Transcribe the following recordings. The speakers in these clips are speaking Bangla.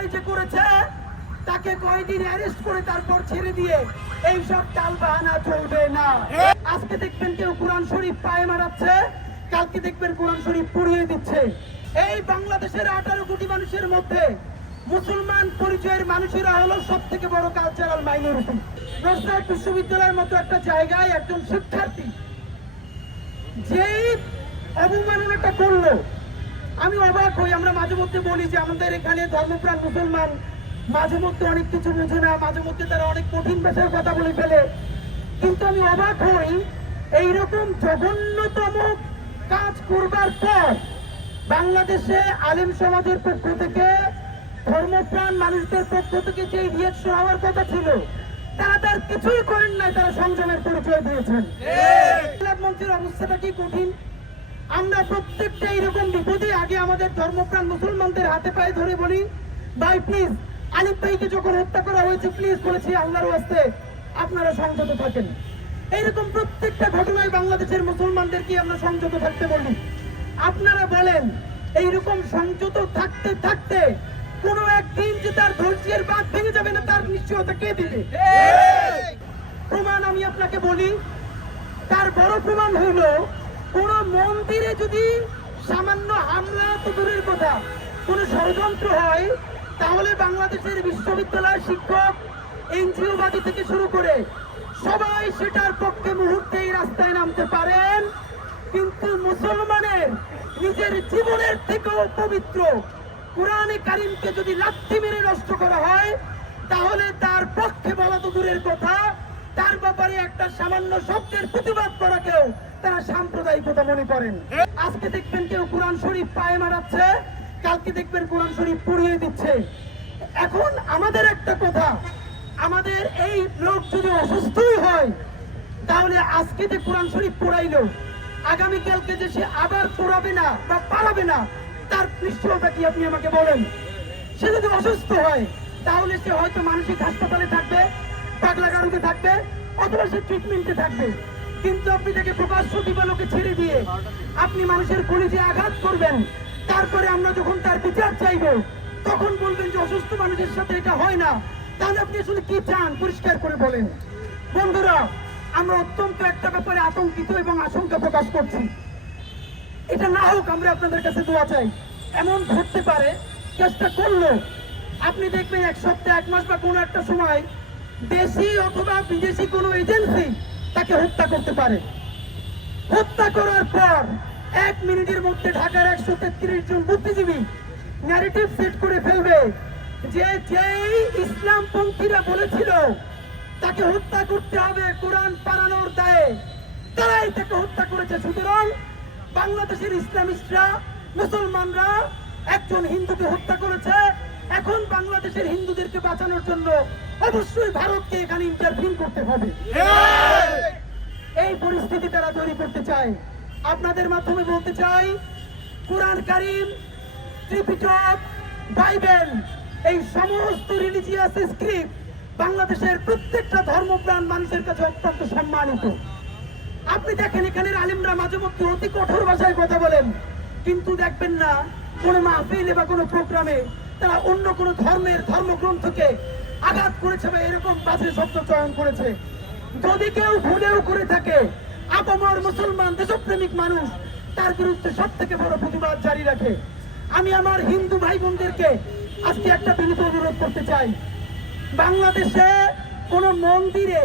জুলাই যে করেছে, তাকে কয়দিন অ্যারেস্ট করে তারপর ছেড়ে দিয়ে এই সব টাল বাহানা চলবে না। আজকে দেখবেন কেউ কোরআন শরীফ পায়ে মারাচ্ছে, কালকে দেখবেন কোরআন শরীফ পুড়িয়ে দিচ্ছে। এই বাংলাদেশের আঠারো কোটি মানুষের মধ্যে মুসলমান পরিচয়ের মানুষেরা হলো সব থেকে বড় কালচারাল মাইনরিটি নজরুল বিশ্ববিদ্যালয়ের মতো একটা জায়গায় একজন শিক্ষার্থী, যেই অবমাননাটা করল আমি অবাক হই আমরা মাঝে মধ্যে বলি যে আমাদের এখানে ধর্মপ্রাণ মুসলমান মাঝে মধ্যে অনেক কিছু বোঝে না মাঝে মধ্যে তারা অনেক কঠিন ভাষায় কথা বলে ফেলে। কিন্তু আমি অবাক হই এইরকম জঘন্যতম কাজ করবার পর বাংলাদেশে আলেম সমাজের পক্ষ থেকে ধর্মপ্রাণ মানুষদের পক্ষ থেকে যে রিয়েকশন হওয়ার কথা ছিল তারা তার কিছুই করেন নাই তারা সংযমের পরিচয় দিয়েছেন। মঞ্চের অবস্থাটা কি কঠিন? আমরা প্রত্যেকটা এরকম বিপদে আগে আমাদের ধর্মপ্রাণ মুসলমানদের হাতে পায়ে ধরে বলি ভাই প্লিজ আলিফ ভাইকে যখন হত্যা করা হয়েছে প্লিজ বলেছি আল্লাহর আসতে আপনারা সংযত থাকেন। এইরকম প্রত্যেকটা ঘটনায় বাংলাদেশের মুসলমানদেরকে আমরা সংযত থাকতে বলি? আপনারা বলেন এইরকম সংযত থাকতে থাকতে কোন একদিন যে তার ধৈর্যের বাদ ভেঙে যাবে না তার নিশ্চয়তা কে দিবে? প্রমাণ আমি আপনাকে বলি তার বড় প্রমাণ হইল কোন মন্দিরে যদি সামান্য হামলা তো দূরের কথা কোন ষড়যন্ত্র হয়, তাহলে বাংলাদেশের বিশ্ববিদ্যালয় শিক্ষক এনজিও বাদী থেকে শুরু করে সবাই সেটার পক্ষে মুহূর্তেই রাস্তায় নামতে পারেন। কিন্তু মুসলমানের নিজের জীবনের থেকেও পবিত্র কোরআনে কারিমকে যদি লাথি মেরে নষ্ট করা হয়, তাহলে তার পক্ষে বলা তো দূরের কথা তার ব্যাপারে একটা সামান্য শব্দের প্রতিবাদ করাকেও তারা সাম্প্রদায়িকতা মনে করেন। আজকে দেখবেন কেউ কোরআন শরীফ পায়ে মারাচ্ছে, কালকে দেখবেন কোরআন শরীফ পুড়িয়ে দিচ্ছে। এখন আমাদের একটা কথা, আমাদের এই লোক যদি অসুস্থই হয়, তাহলে আজকে যে কোরআন শরীফ পড়াইলো আগামীকালকে যে সে আবার পড়াবে না বা পালাবে না, তার নিশ্চয়তা কি আপনি আমাকে বলেন? সে যদি অসুস্থ হয়, তাহলে সে হয়তো মানসিক হাসপাতালে থাকবে গাড়িতে থাকবে, অথবা সে ট্রিটমেন্টে থাকবে। কিন্তু আপনি তাকে প্রকাশ্য দিবালোকে ছেড়ে দিয়ে আপনি মানুষের কলিজে আঘাত করবেন, তারপরে আমরা যখন তার বিচার চাইব, তখন বলবেন যে অসুস্থ মানুষের সাথে এটা হয় না। তাহলে আপনি আসলে কি চান? পরিষ্কার করে বলেন। বন্ধুরা, আমরা অত্যন্ত একটা ব্যাপারে আতঙ্কিত এবং আশঙ্কা প্রকাশ করছি। এটা না হোক আমরা আপনাদের কাছে দোয়া চাই। এমন ঘটতে পারে, চেষ্টা করল আপনি দেখবেন এক সপ্তাহ, এক মাস বা কোনো একটা সময় দেশি অথবা বিদেশি কোনো এজেন্সি তাকে হত্যা করতে পারে। হত্যা করার পর এক মিনিটের মধ্যে ঢাকার একশো তেত্রিশ জন বুদ্ধিজীবী ন্যারেটিভ সেট করে ফেলবে যে যেই ইসলামপন্থীরা বলেছিল তাকে হত্যা করতে হবে কোরআন পালানোর দায়ে, তারাই তাকে হত্যা করেছে। সুতরাং বাংলাদেশের ইসলামিস্টরা, মুসলমানরা একজন হিন্দুকে হত্যা করেছে। এখন বাংলাদেশের হিন্দুদেরকে বাঁচানোর জন্য অবশ্যই ভারতকে এখানে ইন্টারভিউ করতে হবে। এই পরিস্থিতি তারা তৈরি করতে চায়। আপনাদের মাধ্যমে বলতে চাই কোরআন কারিম ত্রিপিটক বাইবেল এই সমস্ত রিলিজিয়াস স্ক্রিপ্ট বাংলাদেশের প্রত্যেকটা ধর্মপ্রাণ মানুষের কাছে অত্যন্ত সম্মানিত। আপনি দেখেন এখানের আলিমরা মাঝে মধ্যে অতি কঠোর ভাষায় কথা বলেন কিন্তু দেখবেন না কোনো মাহফিলে বা কোনো প্রোগ্রামে তারা অন্য কোনো ধর্মের ধর্মগ্রন্থকে আঘাত করেছে বা এরকম বাজে শব্দ চয়ন করেছে। যদি কেউ ভুলেও করে থাকে, আপামর মুসলমান, দেশপ্রেমিক মানুষ, তার বিরুদ্ধে সব থেকে বড় প্রতিবাদ জারি রাখে। আমি আমার হিন্দু ভাই বোনদেরকে আজকে একটা বিনীত অনুরোধ করতে চাই। বাংলাদেশে কোন মন্দিরে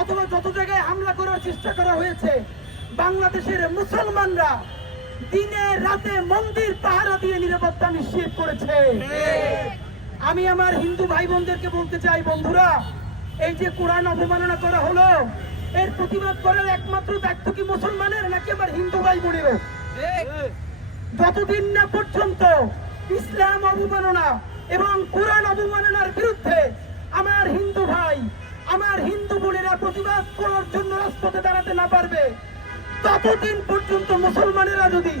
অথবা যত জায়গায় হামলা করার চেষ্টা করা হয়েছে, বাংলাদেশের মুসলমানরা দিনে রাতে মন্দির পাহারা দিয়ে নিরাপত্তা নিশ্চিত করেছে। আমি আমার হিন্দু ভাই বোনদেরকে বলতে চাই বন্ধুরা এই যে কোরআন অবমাননা করা হলো এর প্রতিবাদ করার একমাত্র দায়িত্ব কি মুসলমানের নাকি আমার হিন্দু ভাই বোনেরও যতদিন না পর্যন্ত ইসলাম অবমাননা এবং কোরআন অবমাননার বিরুদ্ধে আমার হিন্দু ভাই আমার হিন্দু বোনেরা প্রতিবাদ করার জন্য রাজপথে দাঁড়াতে না পারবে ততদিন পর্যন্ত মুসলমানেরা যদি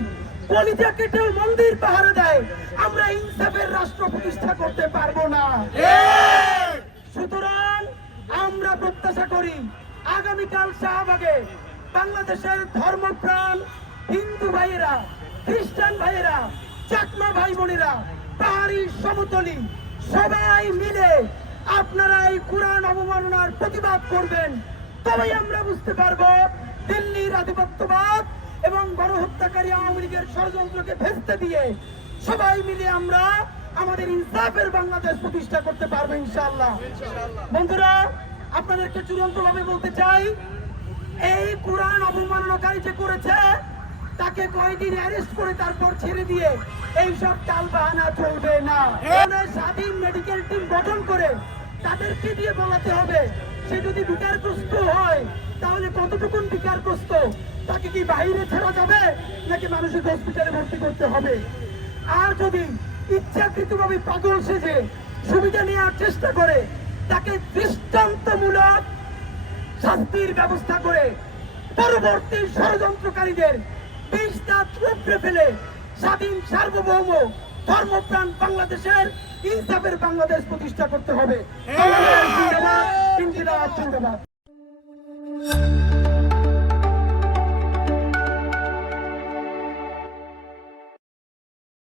মন্দির পাহারা দেয়, আমরা ইনসাফের রাষ্ট্র প্রতিষ্ঠা করতে পারব না। সুতরাং আমরা প্রত্যাশা করি, আগামীকাল শাহবাগে বাংলাদেশের ধর্মপ্রাণ হিন্দু ভাইয়েরা, খ্রিস্টান ভাইয়েরা, চাকমা ভাই বোনেরা পাহাড়ি সমতলি, সবাই মিলে আপনারা এই কোরআন অবমাননার প্রতিবাদ করবেন। তবেই আমরা বুঝতে পারব দিল্লির আধিপত্যবাদ এবং গণহত্যাকারী আওয়ামী লীগের ষড়যন্ত্রকে ভেস্তে দিয়ে সবাই মিলে আমরা আমাদের ইনসাফের বাংলাদেশ প্রতিষ্ঠা করতে পারব ইনশাআল্লাহ। বন্ধুরা আপনাদেরকে চূড়ান্ত ভাবে বলতে চাই এই কোরআন অবমাননাকারী যে করেছে তাকে কয়দিন অ্যারেস্ট করে তারপর ছেড়ে দিয়ে এই সব টাল বাহানা চলবে না। এখানে স্বাধীন মেডিকেল টিম গঠন করে তাদেরকে দিয়ে বলাতে হবে সে যদি বিকারগ্রস্ত হয় তাহলে কতটুকুন বিকারগ্রস্ত তাকে কি বাইরে ছাড়া যাবে? নাকি মানুষের হসপিটালে ভর্তি করতে হবে? আর যদি ইচ্ছাকৃতভাবে পাগল সেজে সুবিধা নেওয়ার চেষ্টা করে তাকে দৃষ্টান্তমূলক শাস্তির ব্যবস্থা করে পরবর্তী ষড়যন্ত্রকারীদের বিষ দাঁত উপড়ে ফেলে স্বাধীন সার্বভৌম ধর্মপ্রাণ বাংলাদেশের ইনসাফের বাংলাদেশ প্রতিষ্ঠা করতে হবে। ইনকিলাব জিন্দাবাদ।